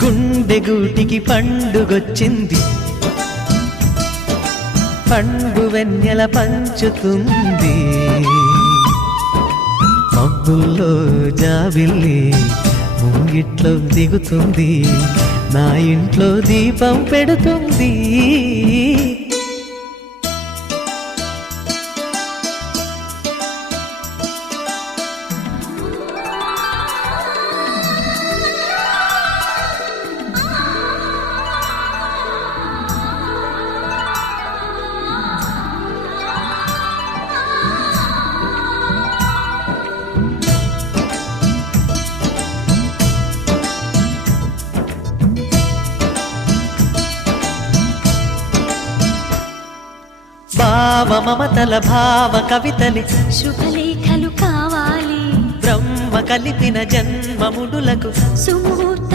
గుండె గూటికి పండుగొచ్చింది, పండు వెన్నెల పంచుతుంది. మబ్బుల్లో జాబిల్లి ముంగిట్లో దిగుతుంది, నా ఇంట్లో దీపం పెడుతుంది. భావ మమతల భావ కవితలి శుభలేఖలు కావాలి, బ్రహ్మ కలిపిన జన్మముడులకు సుముహూర్త